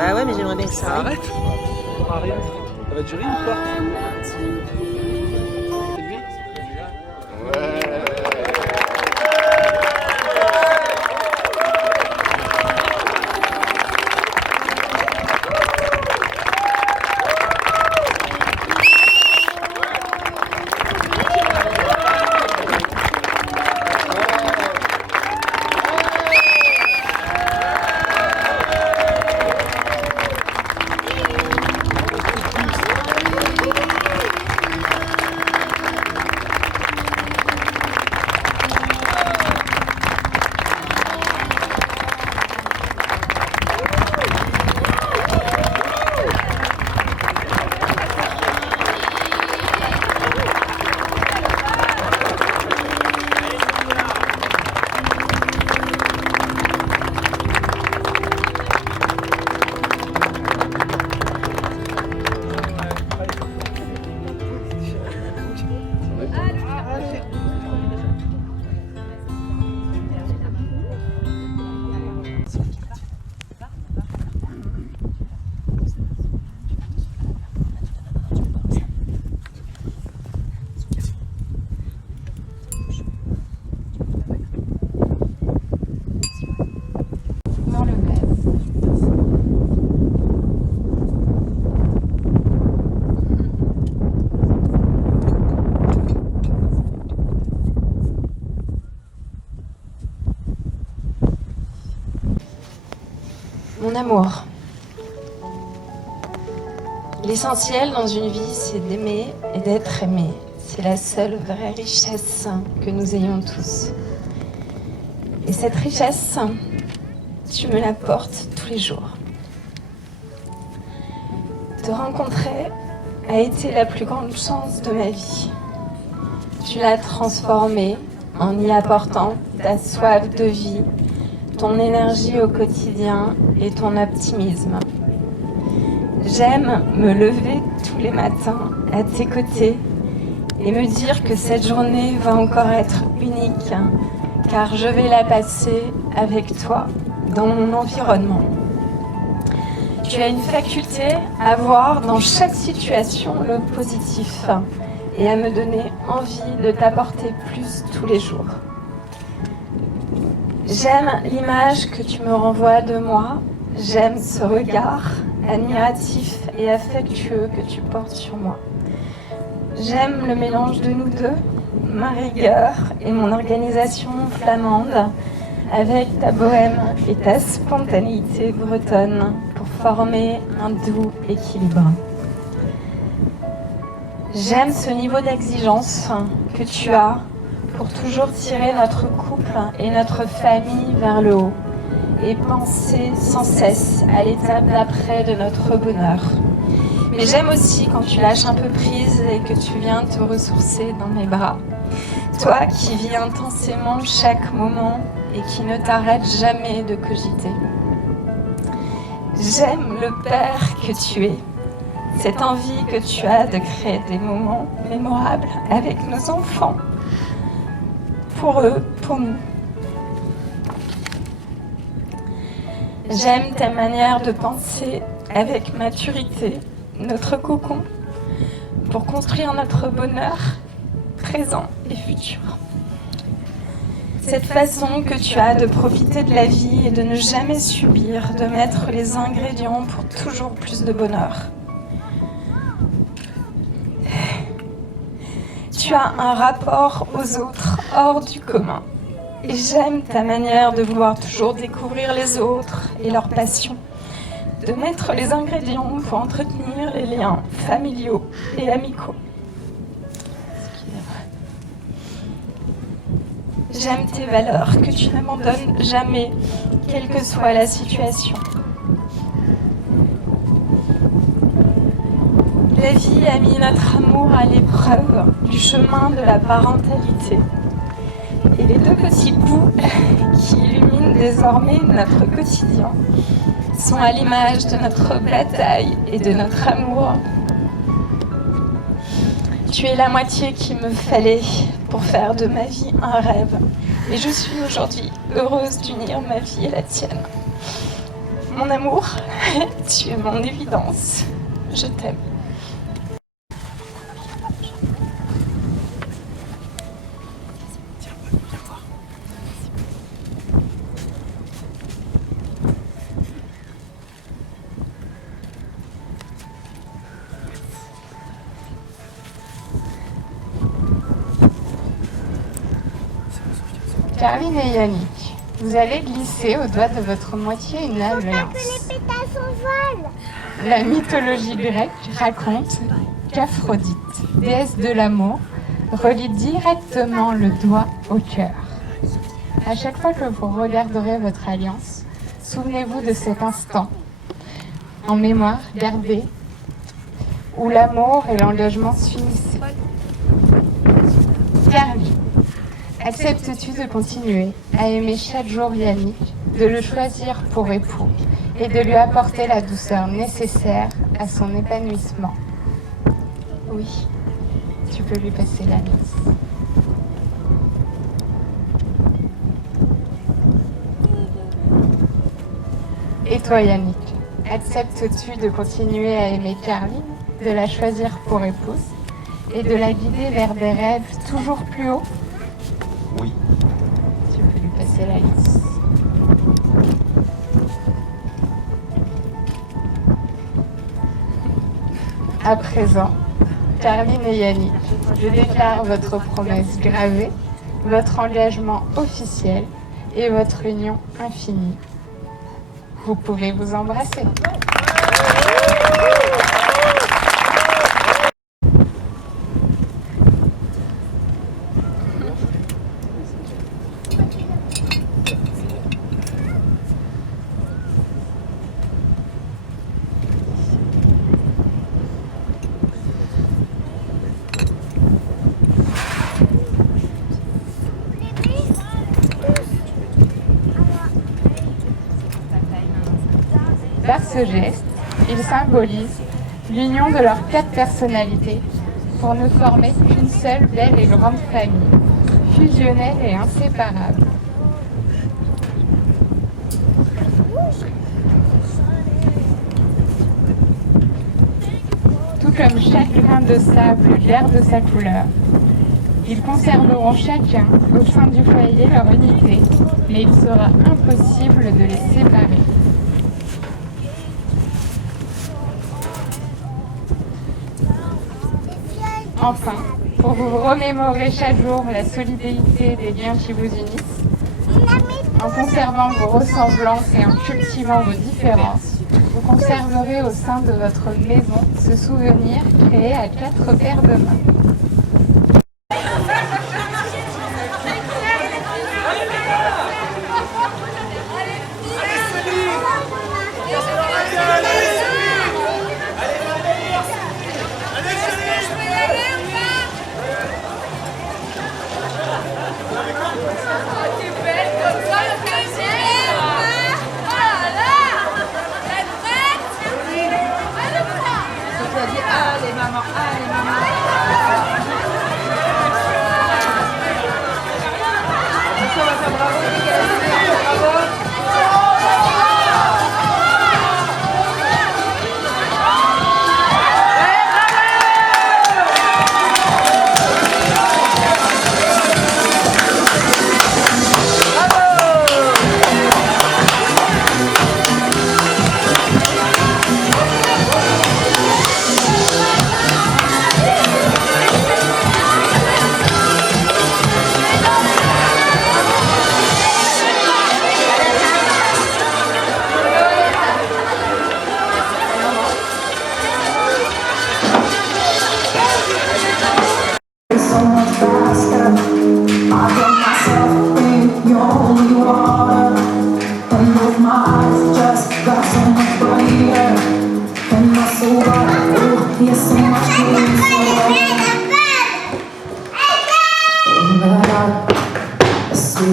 Bah ouais, mais j'aimerais bien que ça arrive. Arrête. Rien. Ça va être joli ou pas? C'est lui? Ouais. Mon amour. L'essentiel dans une vie, c'est d'aimer et d'être aimé. C'est la seule vraie richesse que nous ayons tous. Et cette richesse, tu me l'apportes tous les jours. Te rencontrer a été la plus grande chance de ma vie. Tu l'as transformée en y apportant ta soif de vie, ton énergie au quotidien et ton optimisme. J'aime me lever tous les matins à tes côtés et me dire que cette journée va encore être unique, car je vais la passer avec toi dans mon environnement. Tu as une faculté à voir dans chaque situation le positif et à me donner envie de t'apporter plus tous les jours. J'aime l'image que tu me renvoies de moi, j'aime ce regard admiratif et affectueux que tu portes sur moi. J'aime le mélange de nous deux, ma rigueur et mon organisation flamande, avec ta bohème et ta spontanéité bretonne pour former un doux équilibre. J'aime ce niveau d'exigence que tu as pour toujours tirer notre couple et notre famille vers le haut et penser sans cesse à l'étape d'après de notre bonheur. Mais j'aime aussi quand tu lâches un peu prise et que tu viens te ressourcer dans mes bras. Toi qui vis intensément chaque moment et qui ne t'arrête jamais de cogiter. J'aime le père que tu es, cette envie que tu as de créer des moments mémorables avec nos enfants. Pour eux, pour nous. J'aime ta manière de penser avec maturité, notre cocon, pour construire notre bonheur présent et futur. Cette façon que tu as de profiter de la vie et de ne jamais subir, de mettre les ingrédients pour toujours plus de bonheur. Tu as un rapport aux autres hors du commun. Et j'aime ta manière de vouloir toujours découvrir les autres et leurs passions. De mettre les ingrédients pour entretenir les liens familiaux et amicaux. J'aime tes valeurs que tu n'abandonnes jamais, quelle que soit la situation. La vie a mis notre amour à l'épreuve du chemin de la parentalité. Et les deux petits bouts qui illuminent désormais notre quotidien sont à l'image de notre bataille et de notre amour. Tu es la moitié qu'il me fallait pour faire de ma vie un rêve. Et je suis aujourd'hui heureuse d'unir ma vie et la tienne. Mon amour, tu es mon évidence. Je t'aime. Carline et Yannick, vous allez glisser au doigt de votre moitié une alliance. La mythologie grecque raconte qu'Aphrodite, déesse de l'amour, relie directement le doigt au cœur. À chaque fois que vous regarderez votre alliance, souvenez-vous de cet instant en mémoire gardé où l'amour et l'engagement s'unissaient. Carline, acceptes-tu de continuer à aimer chaque jour Yannick, de le choisir pour époux et de lui apporter la douceur nécessaire à son épanouissement? Oui, tu peux lui passer la noce. Et toi Yannick, acceptes-tu de continuer à aimer Carline, de la choisir pour épouse et de la guider vers des rêves toujours plus hauts? Oui. Tu peux lui passer la liste. À présent, Carline et Yannick, je déclare votre promesse gravée, votre engagement officiel et votre union infinie. Vous pouvez vous embrasser. Par ce geste, ils symbolisent l'union de leurs 4 personnalités pour ne former qu'une seule belle et grande famille, fusionnelle et inséparable. Tout comme chaque grain de sable garde sa couleur, ils conserveront chacun au sein du foyer leur unité, mais il sera impossible de les séparer. Enfin, pour vous remémorer chaque jour la solidité des liens qui vous unissent, en conservant vos ressemblances et en cultivant vos différences, vous conserverez au sein de votre maison ce souvenir créé à 4 paires de mains. Allez maman, allez maman. Ça va faire bravo, bravo.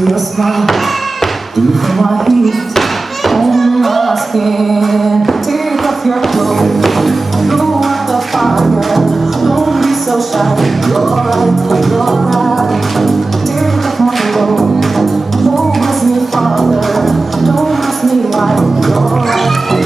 Your smile, deep in my heat, on my skin. Take off your clothes, blow out the fire. Don't be so shy. You're right. Take off my clothes, don't ask me farther. Don't ask me why. You're